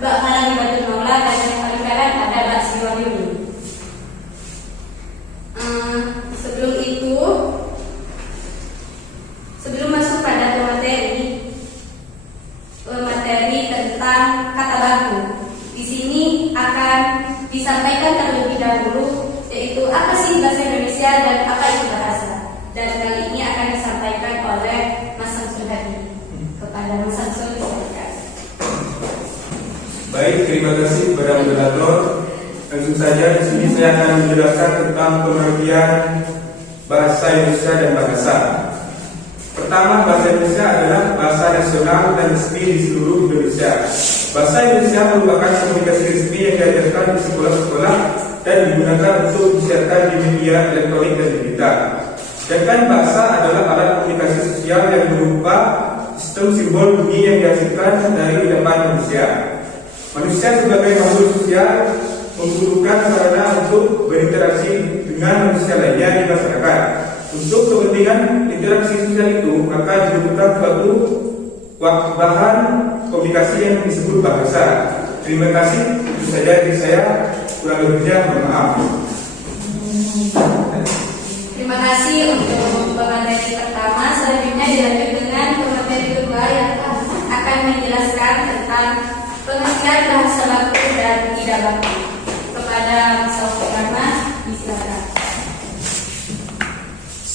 bak kanan di Batu Nola, dan yang paling kanan ada Bak Siwahyuni. Sebelum masuk pada materi tentang kata baku, di sini akan disampaikan terlebih dahulu, yaitu apa sih bahasa Indonesia dan apa itu bahasa. Dan kali ini akan disampaikan oleh Mas Samsul Hadi. Kepada Mas Samsul disampaikan. Baik, terima kasih kepada moderator. Tentu saja di sini saya akan menjelaskan tentang pengertian bahasa Indonesia dan bahasa. Pertama, bahasa Indonesia adalah bahasa nasional dan resmi di seluruh Indonesia. Bahasa Indonesia merupakan komunikasi resmi yang diajarkan di sekolah-sekolah dan digunakan untuk disiarkan di media elektronik dan digital. Sedangkan bahasa adalah alat komunikasi sosial yang berupa sistem simbol bunyi yang dihasilkan dari ucapan manusia. Manusia sebagai makhluk sosial membutuhkan sarana untuk berinteraksi dengan manusia lainnya di masyarakat. Untuk kepentingan interaksi sosial itu, maka dibutuhkan suatu bahan komunikasi yang disebut bahasa. Terima kasih. Itu saja dari saya. Kurang lebihnya mohon maaf. Terima kasih untuk pemateri pertama. Selanjutnya dilanjut dengan pemateri kedua yang akan menjelaskan tentang pengertian bahasa baku dan tidak baku. Kepada Mas Taufik Rahman, disilakan.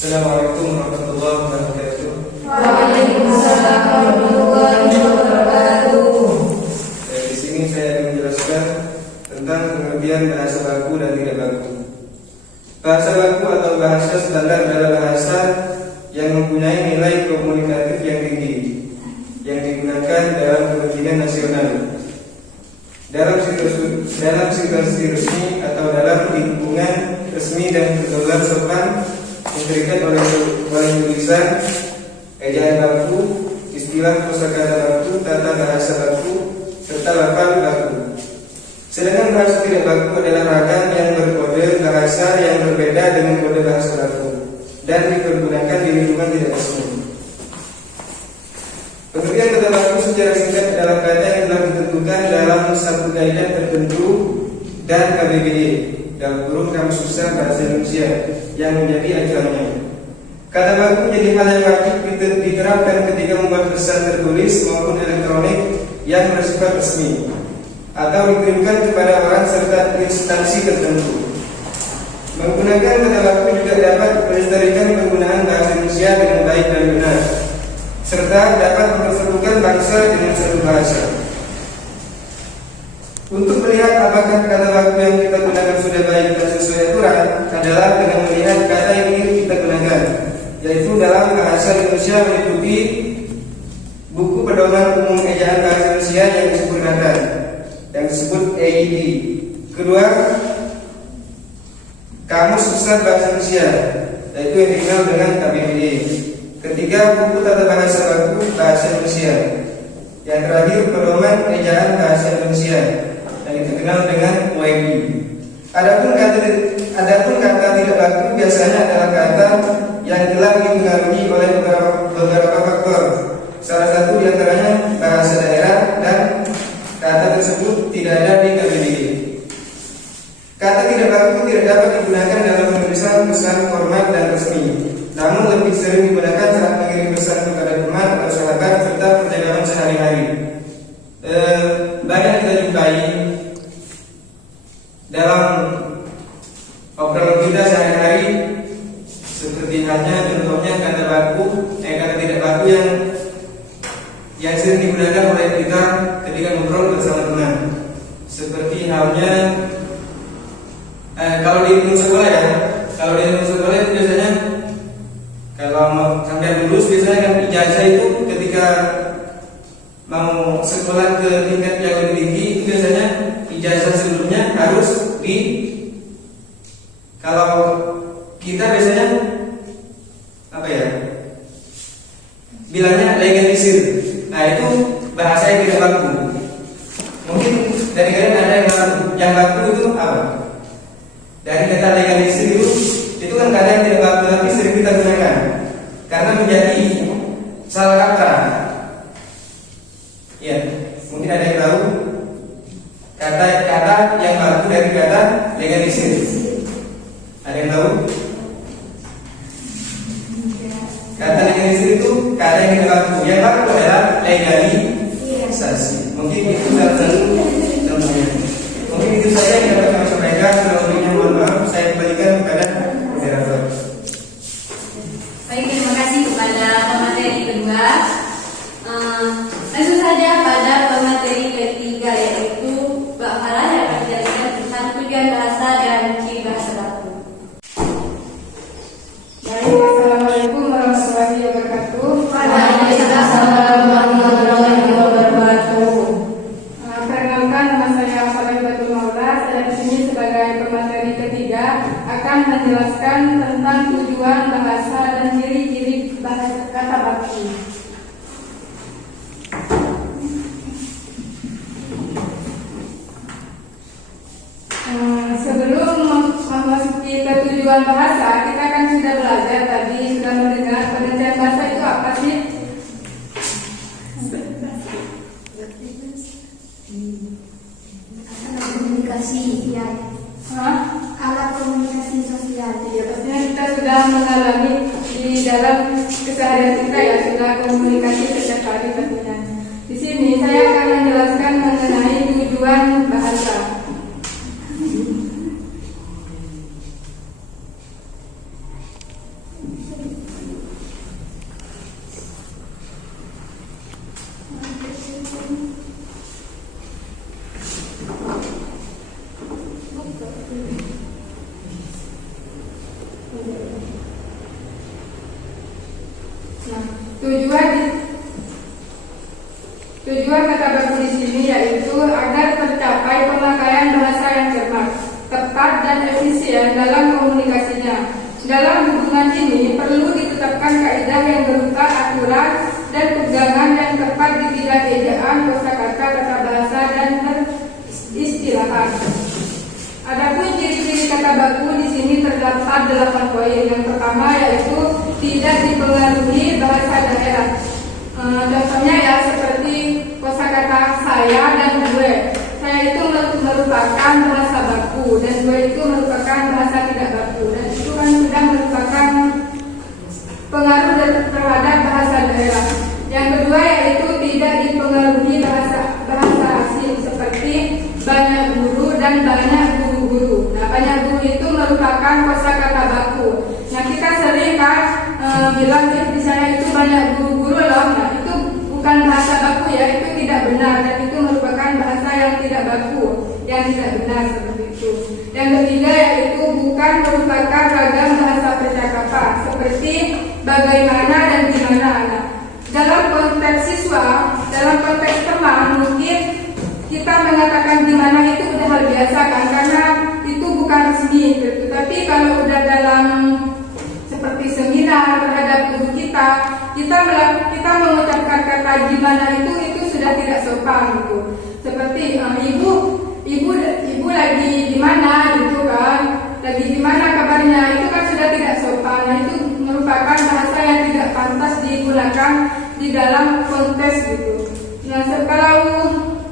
Assalamualaikum warahmatullahi wabarakatuh. Waalaikumsalam warahmatullahi wabarakatuh. Di sini saya akan menjelaskan tentang pengertian bahasa baku dan tidak baku. Bahasa baku atau bahasa standar adalah bahasa yang mempunyai nilai komunikatif yang tinggi, yang digunakan dalam kepentingan nasional, dalam situasi resmi atau dalam lingkungan resmi dan pergaulan sopan yang terikat oleh tulisan, ejaan baku, istilah kosakata baku, tata bahasa baku, serta lafal baku. Sedangkan bahasa tidak baku adalah ragam yang berkode bahasa yang berbeda dengan kode bahasa baku dan dipergunakan di lingkungan tidak resmi. Pengertian kata baku secara singkat adalah kata yang telah ditentukan dalam satu kaidah tertentu dan KBBI dalam kurung Kamus Besar Bahasa Indonesia yang menjadi acuannya. Kata baku menjadi hal yang wajib diterapkan ketika membuat pesan tertulis maupun elektronik yang bersifat resmi atau dikirimkan kepada orang serta instansi tertentu. Menggunakan kata baku juga dapat melestarikan penggunaan bahasa Indonesia dengan baik dan benar, serta dapat mempersatukan bangsa dengan satu bahasa. Untuk melihat apakah kata baku yang kita gunakan sudah baik dan sesuai aturan adalah dengan melihat kata yang ingin kita gunakan, yaitu dalam bahasa Indonesia meliputi buku pedoman umum ejaan bahasa Indonesia yang disempurnakan, yang disebut EID. Kedua, Kamus Besar Bahasa Indonesia, yaitu yang dikenal dengan KBBI. Ketiga, buku tata bahasa baku bahasa Indonesia. Yang terakhir, pedoman ejaan bahasa Indonesia yang dikenal dengan UID. Adapun kata tidak baku biasanya adalah kata yang telah dipengaruhi oleh beberapa faktor. Salah satu diantaranya bahasa daerah dan kata tersebut tidak ada di KBBI. Kata tidak baku tidak dapat digunakan dalam penulisan pesan formal dan resmi, namun lebih sering digunakan saat mengirim pesan kepada teman atau sahabat serta perjalanan sehari-hari. Banyak kita jumpai dalam obrolan kita sehari-hari, seperti halnya contohnya kata tidak baku yang sering digunakan oleh kita ketika ngobrol bersama teman. Seperti halnya kalau di ilmu sekolah itu biasanya kalau mau sampai lulus biasanya kan ijazah itu ketika mau sekolah ke tingkat yang lebih tinggi itu biasanya ijazah sebelumnya harus kalau kita biasanya bilangnya legalisir. Nah itu bahasa yang tidak baku. Mungkin dari kalian ada yang baku itu apa? Dari kata legalisir itu kan kata yang tidak baku tapi sering kita gunakan karena menjadi salah kata. Ya, mungkin ada yang tahu baku. Yang baku adalah legalisasi. Mungkin itu temunya. Mungkin itu saja yang dapat kami sampaikan. Kalau lebihnya mohon maaf, saya kembalikan kepada moderator. Baik, terima kasih kepada pemateri kedua. Langsung saja pada pemateri ketiga, yaitu Mbak Farah yang akan menjelaskan tentang tujuan bahasa dan ciri bahasa baku. Baik, assalamualaikum warahmatullahi wabarakatuh. Waalaikumsalam warahmatullahi wabarakatuh. Perkenalkan, nama saya Faridatul Maula. Saya di sini sebagai pemateri ketiga akan menjelaskan tentang tujuan bahasa dan ciri-ciri bahasa kata baku. Sebelum memasuki ke tujuan bahasa, kita kan sudah belajar tadi, sudah mendengar pengertian bahasa itu apa sih? Alat komunikasi sosial. Hah? Alat komunikasi sosial. Iya, pastinya kita sudah mengalami di dalam keseharian kita ya, sudah komunikasi setiap hari pastinya. Di sini saya akan menjelaskan mengenai tujuan bahasa. Nah, tujuan kata baku di sini yaitu agar tercapai pemakaian bahasa yang cermat, tepat dan efisien dalam komunikasinya. Dalam hubungan ini perlu ditetapkan kaidah yang berupa aturan dan pegangan yang tepat di bidang ejaan, kosakata, kata bahasa dan peristilahan. Adapun ciri-ciri kata baku di sini terdapat 8 poin. Yang pertama yaitu tidak dipengaruhi bahasa daerah. Contohnya ya seperti kosakata saya dan gue. Saya itu merupakan bahasa baku dan gue itu merupakan bahasa tidak baku. Dan itu kan sudah merupakan pengaruh terhadap bahasa daerah. Yang kedua yaitu tidak dipengaruhi bahasa asing seperti banyak guru dan banyak guru. Nah, banyak guru itu merupakan kosakata baku. Nah, kita sering kan bilang di sana itu banyak guru-guru loh. Nah, itu bukan bahasa baku ya, itu tidak benar dan itu merupakan bahasa yang tidak baku, yang tidak benar seperti itu. Yang ketiga yaitu bukan merupakan ragam bahasa percakapan seperti bagaimana dan gimana. Nah, dalam konteks siswa, dalam konteks teman mungkin kita mengatakan gimana itu udah hal biasa kan, karena itu bukan resmi gitu. Tapi kalau udah dalam seperti seminar terhadap guru kita mengucapkan kata gimana itu sudah tidak sopan gitu. Seperti ibu lagi di mana gitu kan, lagi di mana kabarnya, itu kan sudah tidak sopan. Nah, itu merupakan bahasa yang tidak pantas digunakan di dalam konteks gitu. Nah,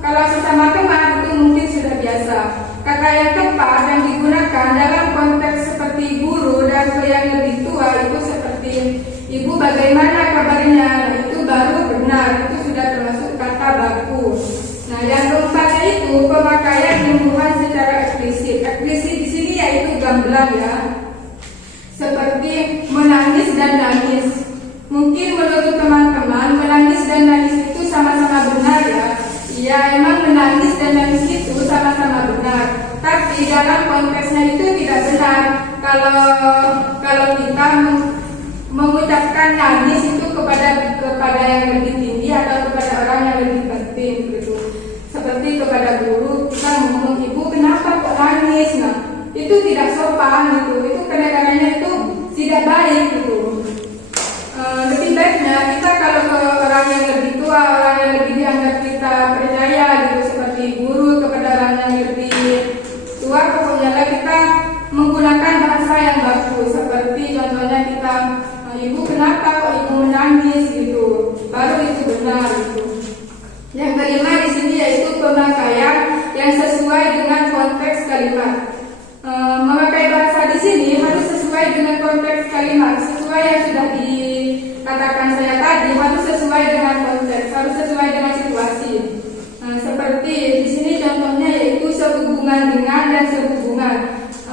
kalau sesama teman itu mungkin sudah biasa. Kata yang tepat yang digunakan dalam konteks seperti guru dan yang lebih tua itu seperti ibu bagaimana kabarnya. Nah, itu baru benar, itu sudah termasuk kata baku. Nah, yang keempatnya itu pemakaian imbuhan secara eksplisit. Eksplisit di sini yaitu gamblang ya. Seperti menangis dan nangis. Mungkin menurut teman-teman menangis dan nangis itu sama-sama benar ya. Ya, emang menangis dan nangis itu sama-sama benar. Tapi dalam konteksnya itu tidak benar. Kalau kita mengucapkan nangis itu kepada yang lebih tinggi atau kepada orang yang lebih penting gitu. Seperti kepada guru kita ngomong, ibu kenapa kok nangis? Nah, itu tidak sopan gitu. Itu kadang-kadangnya itu tidak baik gitu. Lebih baiknya kita kalau ke orang yang lebih tua, orang yang lebih dianggap kita percaya gitu, seperti guru kepada orang yang lebih tua, pokoknya kita menggunakan bahasa yang bagus. Seperti contohnya kita, ibu kenapa kok ibu menangis gitu, baru itu benar gitu. Yang kelima di sini yaitu pemakaian yang sesuai dengan konteks kalimat. Memakai bahasa di sini harus sesuai dengan konteks kalimat, sesuai yang sudah katakan saya tadi harus sesuai dengan konteks, harus sesuai dengan situasi. Nah, seperti di sini contohnya yaitu sehubungan dengan dan sehubungan.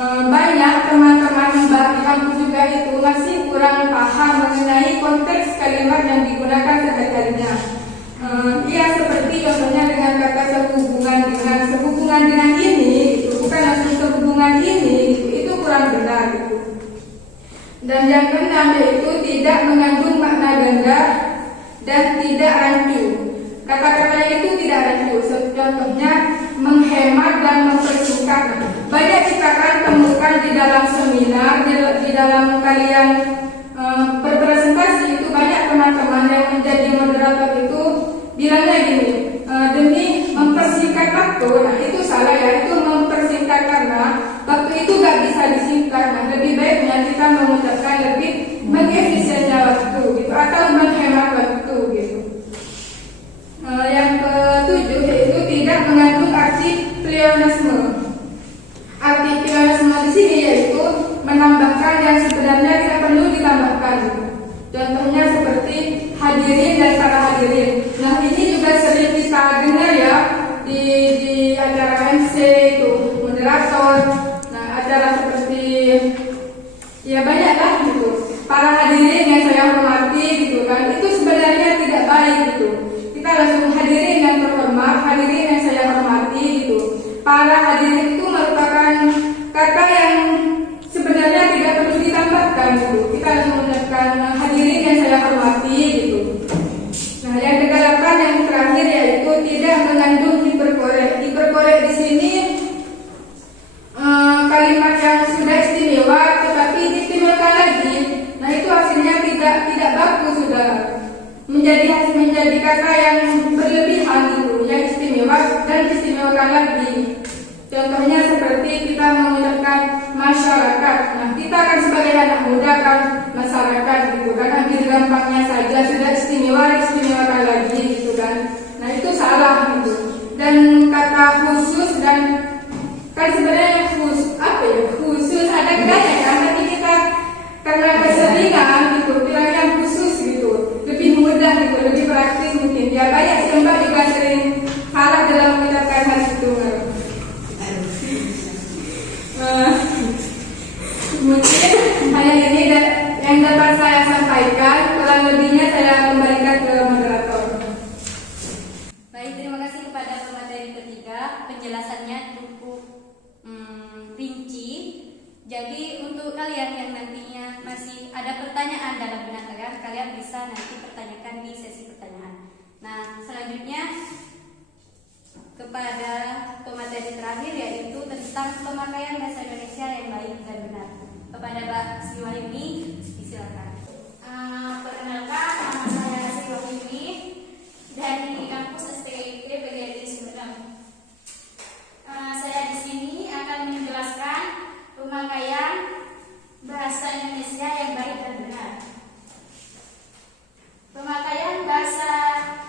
Banyak teman-teman di kampus juga itu masih kurang paham mengenai konteks kalimat yang digunakan sehari-harinya. Ya seperti contohnya dengan kata sehubungan dengan ini, gitu. Bukan langsung sehubungan ini, gitu. Itu kurang benar, gitu. Dan yang keenam yaitu tidak mengandung makna ganda dan tidak rancu. Kata-kata itu tidak rancu. Contohnya menghemat dan mempersingkat. Banyak kita akan temukan di dalam seminar, di dalam kalian berpresentasi itu banyak teman-teman yang menjadi moderator itu bilangnya gini, demi mempersingkat waktu. Nah itu salah ya, itu mempersingkat karena waktu itu gak bisa disingkat. Nah lebih baiknya kita mengucapkan lebih mengefisiennya waktu gitu, atau menghemat waktu gitu. Yang ketujuh yaitu tidak mengandung arti pleonasme. Arti pleonasme di sini yaitu menambahkan yang sebenarnya tidak perlu ditambahkan gitu. Contohnya seperti hadirin dan para hadirin. Nah ini juga sering kita dengar ya di acara MC itu moderator. Nah acara seperti ya banyak lah gitu. Para hadirin yang saya hormati gitu kan. Itu sebenarnya tidak baik gitu. Kita langsung hadirin yang terhormat, hadirin yang saya hormati gitu. Para hadirin itu merupakan kata yang sebenarnya tidak perlu ditambahkan gitu. Kita langsung mengucapkan hadirin yang saya hormati gitu. Nah, yang kedelapan yang terakhir yaitu tidak mengandung hiperkorek. Hiperkorek di sini kalimat yang sudah istimewa tetapi diistimewakan lagi. Nah, itu hasilnya tidak bagus sudah. Menjadi kata yang berlebihan gitu, yang istimewa dan istimewakan lagi. Contohnya seperti kita mengucapkan masyarakat. Nah, kita kan sebagai anak muda kan masyarakat gitu kan, ambil gampangnya saja sudah istimewakan lagi gitu kan. Nah, itu salah gitu. Dan kata khusus dan kan sebenarnya khusus ada bedanya kan, tapi kita karena keseringan gitu bilang yang khusus gitu, lebih mudah gitu, lebih praktis mungkin. Ya banyak sih Mbak juga sering salah dalam mengucapkan hal itu. Mungkin hanya ini yang dapat saya sampaikan, kurang lebihnya saya kembalikan ke moderator. Baik, terima kasih kepada pemateri ketiga, penjelasannya cukup rinci. Jadi untuk kalian yang nantinya masih ada pertanyaan dalam benak kalian bisa nanti pertanyakan di sesi pertanyaan. Nah, selanjutnya kepada pemateri terakhir yaitu tentang pemakaian bahasa Indonesia yang baik dan benar. Kepada Mbak Sriwahyuni, disilakan. Perkenalkan, nama saya Sriwahyuni dari kampus STIP PGRI Sumedang. Saya di sini akan menjelaskan pemakaian bahasa Indonesia yang baik dan benar. Pemakaian bahasa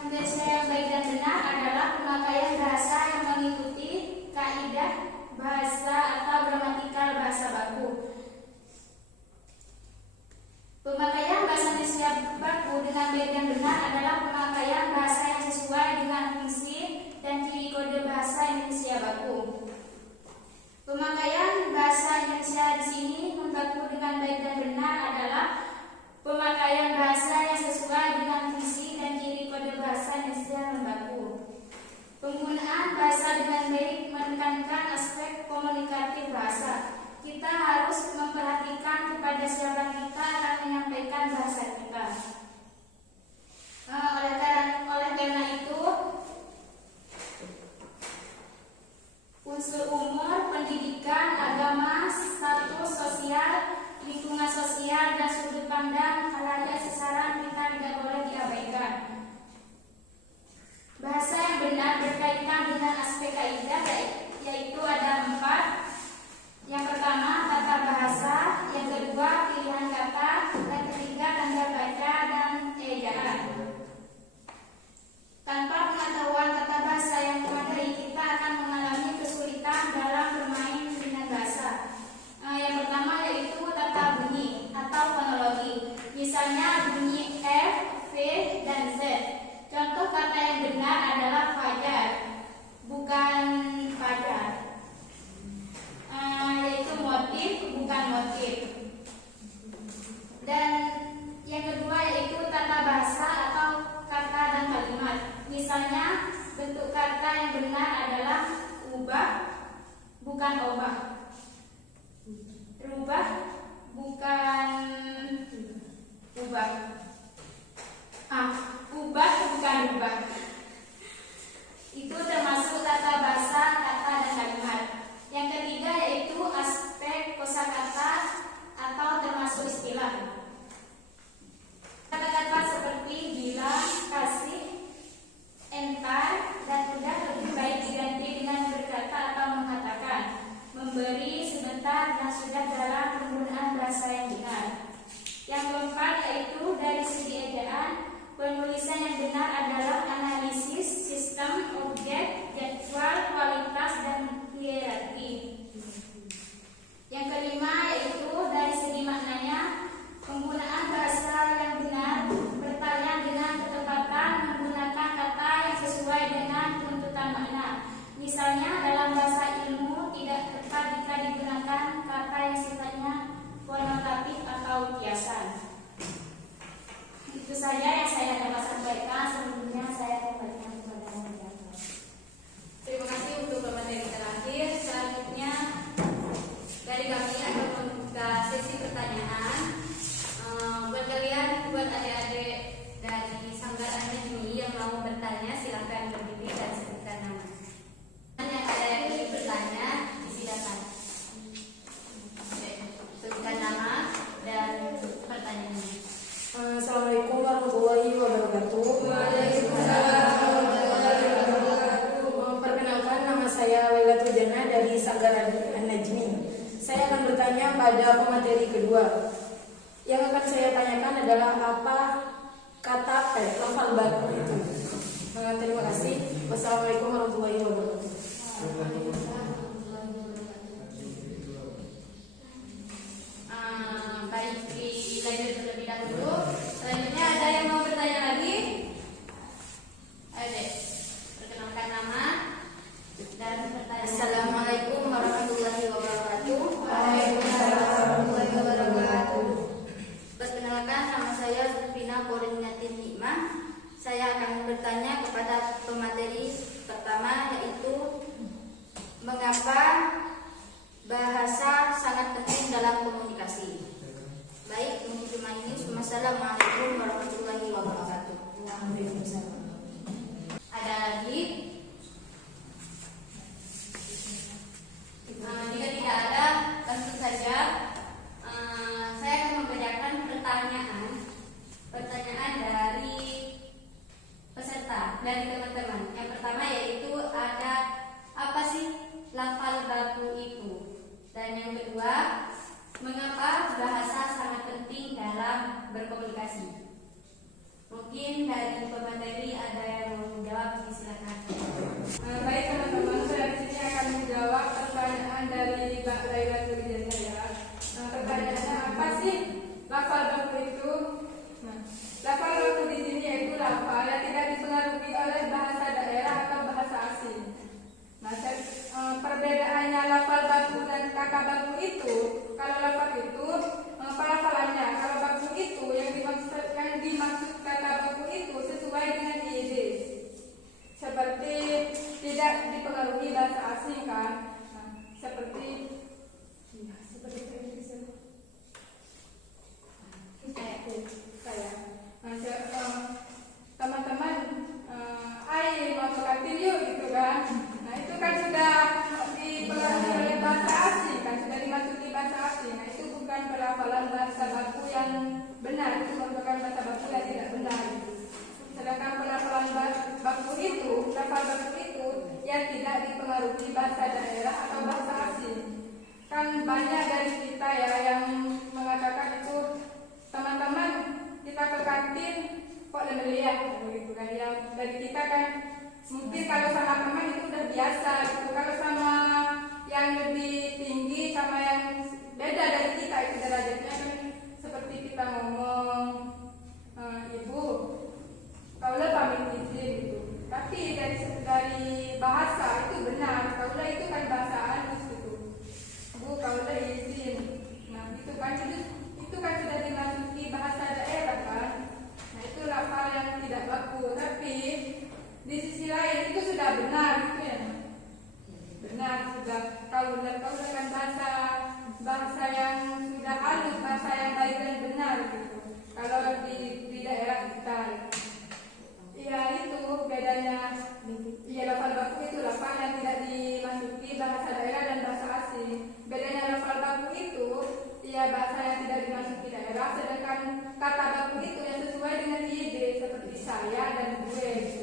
Indonesia yang baik dan benar adalah pemakaian bahasa yang mengikuti kaidah bahasa atau gramatikal bahasa baku. Pemakaian bahasa Indonesia baku dengan baik dan benar adalah pemakaian bahasa yang sesuai dengan fungsi dan ciri kode bahasa Indonesia baku. Pemakaian bahasa Indonesia di sini membaku dengan baik dan benar adalah pemakaian bahasa yang sesuai dengan fungsi dan ciri kode bahasa Indonesia membaku. Penggunaan bahasa dengan baik menekankan aspek komunikatif bahasa. Kita harus memperhatikan kepada siapa kita akan menyampaikan bahasa kita. Oleh karena itu, unsur umur, pendidikan, agama, status sosial, lingkungan sosial, dan sudut pandang halayak sesaran kita tidak boleh diabaikan. Bahasa yang benar berkaitan dengan aspek kaidah, yaitu ada 4. Yang pertama, tata bahasa. Yang kedua, pilihan kata. Yang ketiga, tanda baca dan ejaan. Misalnya, bentuk kata yang benar adalah ubah, bukan obah. Rubah, bukan ubah. Ubah bukan ubah. Itu termasuk tata bahasa, kata, dan kalimat. Yang ketiga yaitu aspek kosakata atau termasuk istilah. Kata-kata seperti bila, kasih, entar, dan udah lebih baik diganti dengan berkata atau mengatakan, memberi, sebentar, dan sudah dalam penggunaan bahasa yang benar. Yang keempat yaitu dari segi ejaan, penulisan yang benar adalah analisis, sistem, objek, jadwal, kualitas, dan hierarki. Yang kelima yaitu dari segi maknanya, penggunaan bahasa yang benar bertanya dengan ketepatan menggunakan kata yang sesuai dengan tuntutan makna. Misalnya dalam bahasa ilmu tidak tepat jika digunakan kata yang sifatnya konotatif atau kiasan. Itu saja yang saya dapat sampaikan. Sebelumnya saya kembalikan kepada moderator. Terima kasih untuk pemateri terakhir. Selanjutnya dari kami akan membuka sesi pertanyaan. Buat kalian, buat adik-adik dari Sanggar An-Najmi yang mau bertanya, silakan berdiri dan sebutkan nama. Yang ada yang ingin bertanya, silakan. Sebutkan nama dan pertanyaannya. Assalamualaikum warahmatullahi wabarakatuh. Waalaikumsalam warahmatullahi wabarakatuh. Perkenalkan, nama saya Lailatul Jannah dari Sanggar An-Najmi. Saya akan bertanya pada pemateri kedua. Yang akan saya tanyakan adalah apa kata lafal baku itu. Terima kasih. Wassalamualaikum warahmatullahi wabarakatuh. Baik, dilanjut terlebih dahulu. Selanjutnya ada yang mau bertanya lagi? Ayo, perkenalkan nama dan pertanyaan. Assalamualaikum warahmatullahi wabarakatuh. Waalaikumsalam warahmatullahi wabarakatuh. Perkenalkan, nama saya Zulfina Borinatin Hikmah. Saya akan bertanya kepada pemateri pertama, yaitu mengapa bahasa sangat penting dalam komunikasi. Baik, mungkin cuma ini. Wassalamualaikum warahmatullahi wabarakatuh. Waalaikumsalam. Ada lagi? Jika tidak ada, langsung saja saya akan membacakan pertanyaan dari peserta, dari teman-teman. Yang pertama yaitu ada apa sih lafal baku itu? Dan yang kedua, mengapa bahasa sangat penting dalam berkomunikasi? Mungkin dari pemateri ada yang mau menjawab, silakan. Baik teman-teman, saya di sini akan menjawab pertanyaan dari Mbak Lailatul Jannah ya. Pertanyaannya apa sih lafal baku itu? Lafal baku di sini yaitu lafal yang tidak dipengaruhi oleh bahasa daerah atau bahasa asing. Perbedaannya lafal baku dan kata baku itu, kalau lafal itu pelafalannya, kalau baku itu yang dimaksud kata baku itu sesuai dengan IED. Seperti tidak dipengaruhi bahasa asing kan? Seperti teman-teman air masuk kantin yuk gitu kan. Nah itu kan sudah dipengaruhi oleh bahasa asing kan, sudah dimasuki bahasa asing. Nah itu bukan pelafalan bahasa baku yang benar, itu merupakan bahasa baku yang tidak benar gitu. Sedangkan pelafalan baku itu, lafal baku itu yang tidak dipengaruhi bahasa daerah atau bahasa asing. Kan banyak dari kita ya yang mengatakan itu, teman-teman kita ke kantin kok lemeliah begitu kan. Yang dari kita kan mungkin kalau sama teman itu udah biasa gitu. Kalau sama yang lebih tinggi, sama yang beda dari kita itu derajatnya kan, seperti kita ngomong ibu kaulah pamit izin gitu. Tapi dari bahasa itu benar, kaulah itu kan bahasa halus gitu. Bu kaulah izin. Nah itu kan sudah dimasuki bahasa daerah kan. Nah itu lafal yang tidak baku. Tapi di ya bahasa yang tidak dimasuki daerah, sedangkan kata baku itu yang sesuai dengan YD seperti saya dan gue.